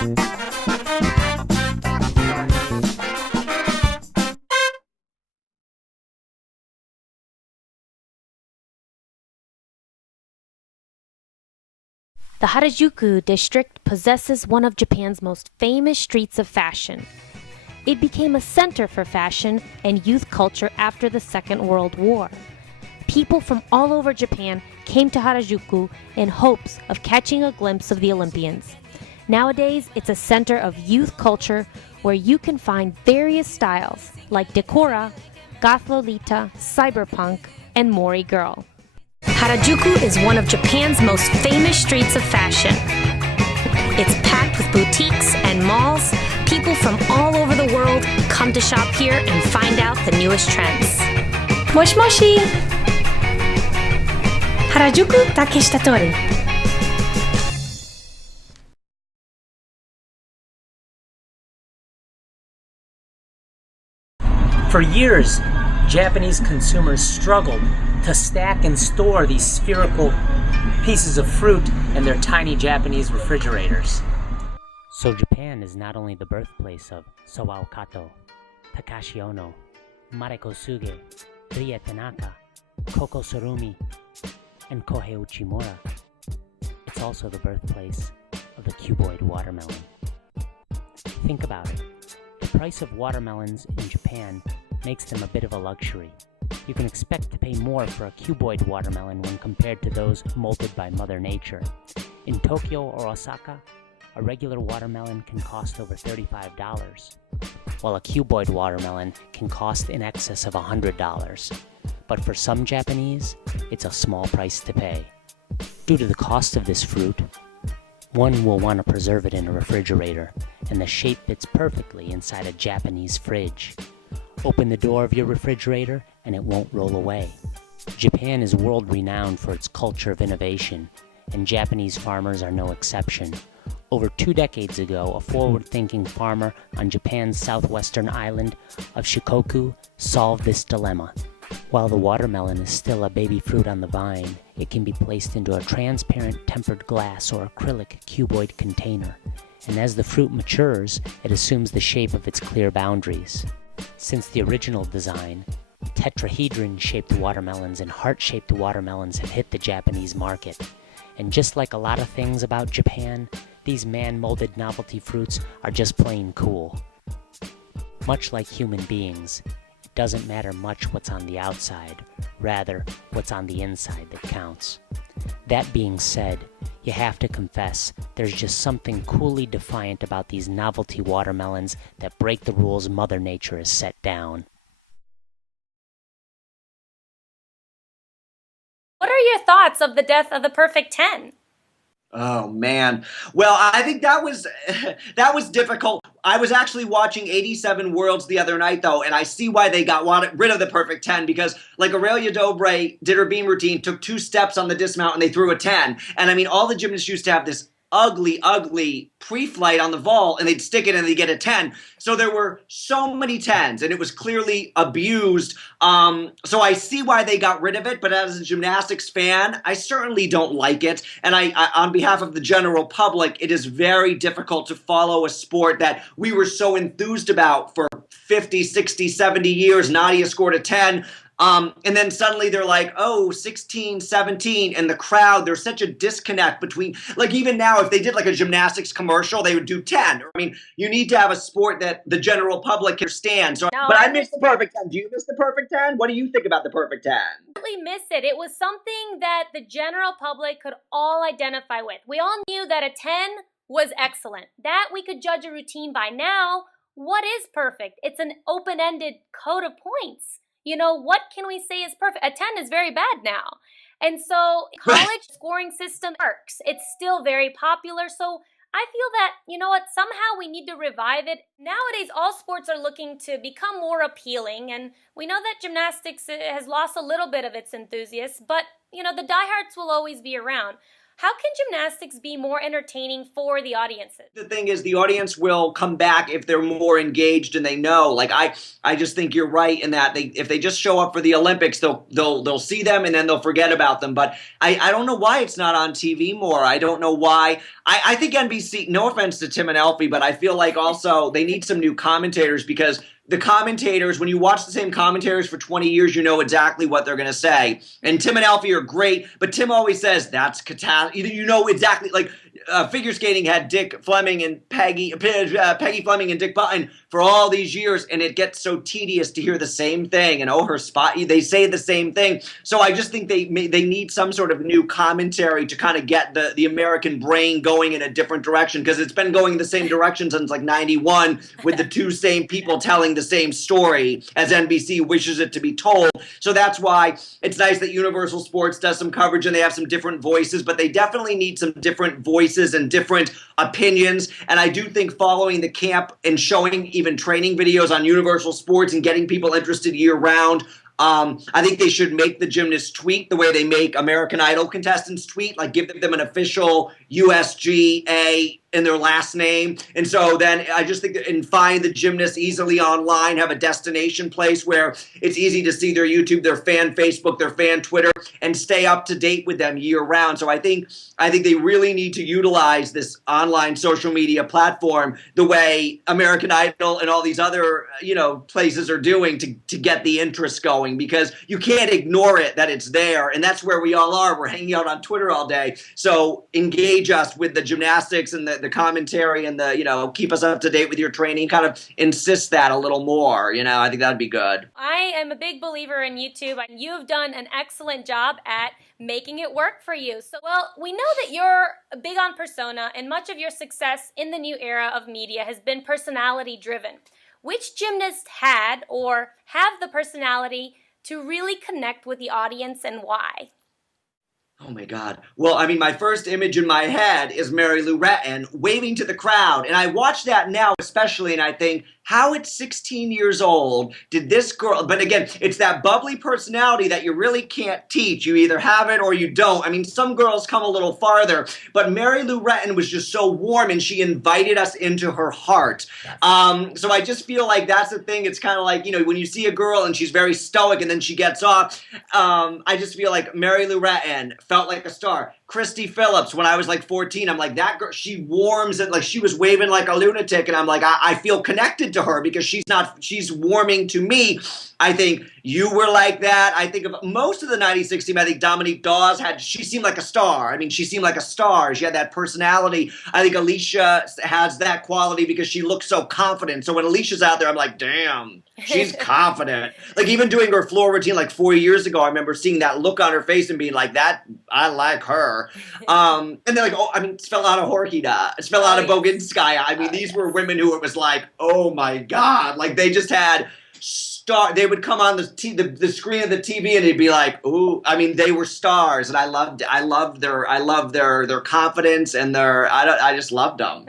The Harajuku district possesses one of Japan's most famous streets of fashion. It became a center for fashion and youth culture after the Second World War. People from all over Japan came to Harajuku in hopes of catching a glimpse of the Olympians. Nowadays, it's a center of youth culture where you can find various styles like Decora, Goth Lolita, Cyberpunk, and Mori Girl. Harajuku is one of Japan's most famous streets of fashion. It's packed with boutiques and malls. People from all over the world come to shop here and find out the newest trends. Moshi moshi! Harajuku Takeshitatori. For years, Japanese consumers struggled to stack and store these spherical pieces of fruit in their tiny Japanese refrigerators. So Japan is not only the birthplace of Sawao Kato, Takashi Ono, Mariko Suge, Rie Tanaka, Koko Surumi, and Kohei Uchimura. It's also the birthplace of the Cuboid Watermelon. Think about it. The price of watermelons in Japan makes them a bit of a luxury. You can expect to pay more for a cuboid watermelon when compared to those molded by Mother Nature. In Tokyo or Osaka, a regular watermelon can cost over $35, while a cuboid watermelon can cost in excess of $100. But for some Japanese, it's a small price to pay. Due to the cost of this fruit, one will want to preserve it in a refrigerator, and the shape fits perfectly inside a Japanese fridge. Open the door of your refrigerator and it won't roll away. Japan is world-renowned for its culture of innovation, and Japanese farmers are no exception. Over 2 decades ago, a forward-thinking farmer on Japan's southwestern island of Shikoku solved this dilemma. While the watermelon is still a baby fruit on the vine, it can be placed into a transparent tempered glass or acrylic cuboid container, and as the fruit matures, it assumes the shape of its clear boundaries. Since the original design, tetrahedron-shaped watermelons and heart-shaped watermelons have hit the Japanese market. And just like a lot of things about Japan, these man-molded novelty fruits are just plain cool. Much like human beings, it doesn't matter much what's on the outside, rather what's on the inside that counts. That being said, you have to confess, there's just something coolly defiant about these novelty watermelons that break the rules Mother Nature has set down. What are your thoughts of the death of the Perfect 10? Oh man. Well, I think that was difficult. I was actually watching 87 Worlds the other night though, and I see why they got rid of the Perfect 10, because like Aurelia Dobre did her beam routine, took 2 steps on the dismount and they threw a 10. And I mean, all the gymnasts used to have this ugly pre-flight on the vault, and they'd stick it and they'd get a 10. So there were so many 10s, and it was clearly abused. So I see why they got rid of it, but as a gymnastics fan, I certainly don't like it. And I on behalf of the general public, it is very difficult to follow a sport that we were so enthused about for 50, 60, 70 years. Nadia scored a 10. And then suddenly they're like, oh, 16, 17, and the crowd, there's such a disconnect between, like even now, if they did like a gymnastics commercial, they would do 10. I mean, you need to have a sport that the general public can understand. So, No, but I miss the Perfect 10. Do you miss the Perfect 10? What do you think about the Perfect 10? I really miss it. It was something that the general public could all identify with. We all knew that a 10 was excellent. That we could judge a routine by. Now, what is perfect? It's an open-ended code of points. You know, what can we say is perfect? A 10 is very bad now. And so college scoring system works. It's still very popular. So I feel that, you know what, somehow we need to revive it. Nowadays, all sports are looking to become more appealing. And we know that gymnastics has lost a little bit of its enthusiasts. But, you know, the diehards will always be around. How can gymnastics be more entertaining for the audiences? The thing is, the audience will come back if they're more engaged and they know. Like I just think you're right in that if they just show up for the Olympics, they'll see them and then they'll forget about them. But I don't know why it's not on TV more. I don't know why. I think NBC. No offense to Tim and Elfie, but I feel like also they need some new commentators, because the commentators, when you watch the same commentators for 20 years, you know exactly what they're going to say. And Tim and Alfie are great, but Tim always says, that's catastrophe. You know exactly, like figure skating had Dick Fleming and Peggy Fleming and Dick Button for all these years, and it gets so tedious to hear the same thing. And her spot, they say the same thing. So I just think they need some sort of new commentary to kind of get the American brain going in a different direction, because it's been going the same direction since like 91 with the two same people telling the same story as NBC wishes it to be told. So that's why it's nice that Universal Sports does some coverage and they have some different voices, but they definitely need some different voices and different opinions. And I do think following the camp and showing even training videos on Universal Sports and getting people interested year round, I think they should make the gymnasts tweet the way they make American Idol contestants tweet, like give them an official USGA in their last name. And so then I just think and find the gymnasts easily online, have a destination place where it's easy to see their YouTube, their fan Facebook, their fan Twitter, and stay up to date with them year round. So I think they really need to utilize this online social media platform the way American Idol and all these other, places are doing to get the interest going, because you can't ignore it that it's there. And that's where we all are. We're hanging out on Twitter all day. So engage us with the gymnastics and the commentary and keep us up to date with your training, kind of insist that a little more. I think that'd be good. I am a big believer in YouTube, and you've done an excellent job at making it work for you. So, well, we know that you're big on persona, and much of your success in the new era of media has been personality driven. Which gymnast had or have the personality to really connect with the audience, and why? Oh my God. Well, I mean, my first image in my head is Mary Lou Retton waving to the crowd. And I watch that now especially, and I think, how at 16 years old did this girl, but again, it's that bubbly personality that you really can't teach. You either have it or you don't. I mean, some girls come a little farther, but Mary Lou Retton was just so warm, and she invited us into her heart. So I just feel like that's the thing. It's kind of like, when you see a girl and she's very stoic and then she gets off, I just feel like Mary Lou Retton felt like a star. Christy Phillips, when I was like 14, I'm like, that girl, she warms it, like she was waving like a lunatic, and I'm like, I feel connected to her because she's warming to me. I think you were like that. I think of most of the 96 team, I think Dominique Dawes she seemed like a star. I mean, she seemed like a star. She had that personality. I think Alicia has that quality because she looks so confident. So when Alicia's out there, I'm like, damn, she's confident. Like even doing her floor routine like 4 years ago, I remember seeing that look on her face and being like, that, I like her. And they're like, Svetlana Horkina, Svetlana Boginskaya. I mean, these were women who it was like, oh my God, like they just had they would come on the screen of the TV and it'd be like, ooh, I mean, they were stars, and I loved their confidence and I just loved them.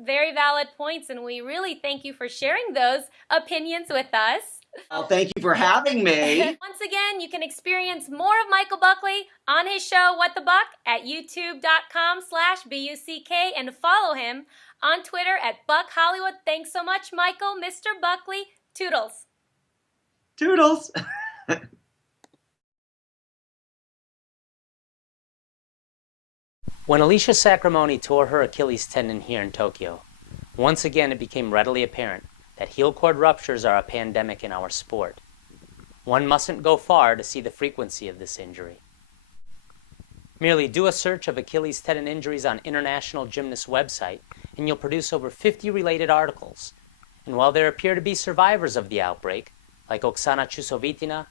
Very valid points, and we really thank you for sharing those opinions with us. Well, thank you for having me. Once again, you can experience more of Michael Buckley on his show, What the Buck, at youtube.com/BUCK, and follow him on Twitter at Buck Hollywood. Thanks so much, Michael. Mr. Buckley, toodles. Toodles. When Alicia Sacramone tore her Achilles tendon here in Tokyo, once again it became readily apparent that heel cord ruptures are a pandemic in our sport. One mustn't go far to see the frequency of this injury. Merely do a search of Achilles tendon injuries on International Gymnast website, and you'll produce over 50 related articles. And while there appear to be survivors of the outbreak, like Oksana Chusovitina,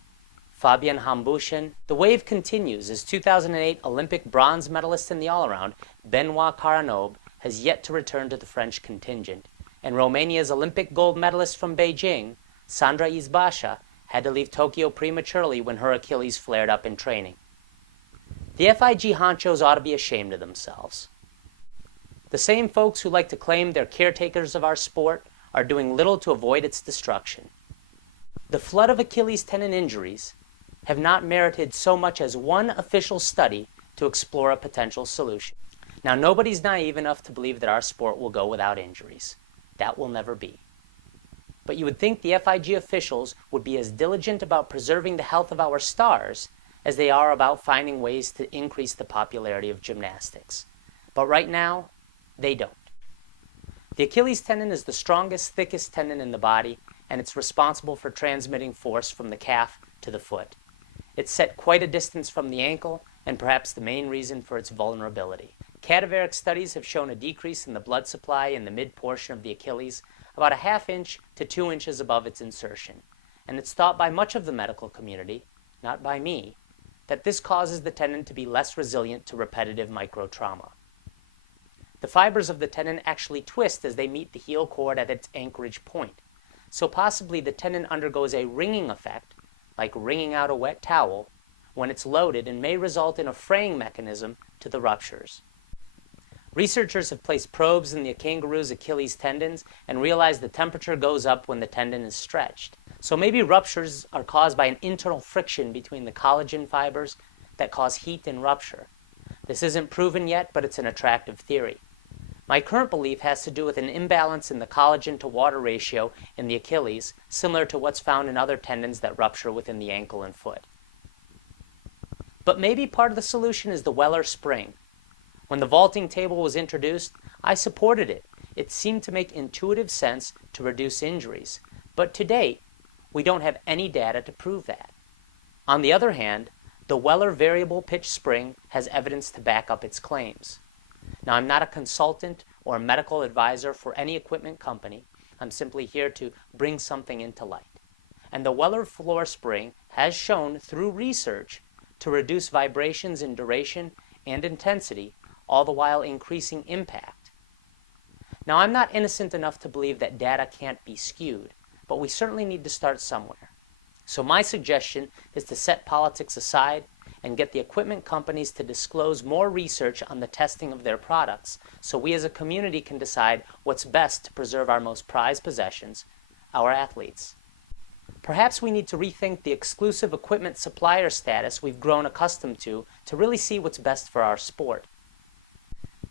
Fabian Hambushin, the wave continues as 2008 Olympic bronze medalist in the all-around, Benoit Caranob, has yet to return to the French contingent, and Romania's Olympic gold medalist from Beijing, Sandra Izbasha, had to leave Tokyo prematurely when her Achilles flared up in training. The FIG honchos ought to be ashamed of themselves. The same folks who like to claim they're caretakers of our sport are doing little to avoid its destruction. The flood of Achilles tendon injuries have not merited so much as one official study to explore a potential solution. Now, nobody's naive enough to believe that our sport will go without injuries. That will never be. But you would think the FIG officials would be as diligent about preserving the health of our stars as they are about finding ways to increase the popularity of gymnastics. But right now, they don't. The Achilles tendon is the strongest, thickest tendon in the body, and it's responsible for transmitting force from the calf to the foot. It's set quite a distance from the ankle, and perhaps the main reason for its vulnerability. Cadaveric studies have shown a decrease in the blood supply in the mid-portion of the Achilles, about a ½ inch to 2 inches above its insertion. And it's thought by much of the medical community, not by me, that this causes the tendon to be less resilient to repetitive microtrauma. The fibers of the tendon actually twist as they meet the heel cord at its anchorage point. So possibly the tendon undergoes a ringing effect, like wringing out a wet towel, when it's loaded and may result in a fraying mechanism to the ruptures. Researchers have placed probes in the kangaroo's Achilles tendons and realized the temperature goes up when the tendon is stretched. So maybe ruptures are caused by an internal friction between the collagen fibers that cause heat and rupture. This isn't proven yet, but it's an attractive theory. My current belief has to do with an imbalance in the collagen to water ratio in the Achilles, similar to what's found in other tendons that rupture within the ankle and foot. But maybe part of the solution is the Weller spring. When the vaulting table was introduced, I supported it. It seemed to make intuitive sense to reduce injuries. But to date, we don't have any data to prove that. On the other hand, the Weller variable pitch spring has evidence to back up its claims. Now, I'm not a consultant or a medical advisor for any equipment company. I'm simply here to bring something into light. And the Weller floor spring has shown through research to reduce vibrations in duration and intensity, all the while increasing impact. Now, I'm not innocent enough to believe that data can't be skewed, but we certainly need to start somewhere. So my suggestion is to set politics aside and get the equipment companies to disclose more research on the testing of their products so we as a community can decide what's best to preserve our most prized possessions, our athletes. Perhaps we need to rethink the exclusive equipment supplier status we've grown accustomed to really see what's best for our sport.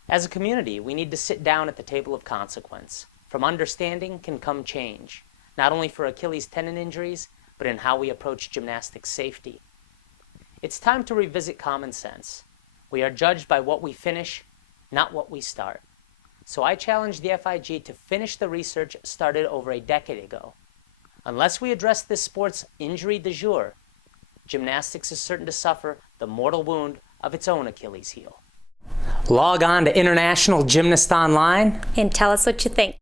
As a community, we need to sit down at the table of consequence. From understanding can come change, not only for Achilles tendon injuries, but in how we approach gymnastics safety. It's time to revisit common sense. We are judged by what we finish, not what we start. So I challenge the FIG to finish the research started over a decade ago. Unless we address this sport's injury du jour, gymnastics is certain to suffer the mortal wound of its own Achilles heel. Log on to International Gymnast Online And tell us what you think.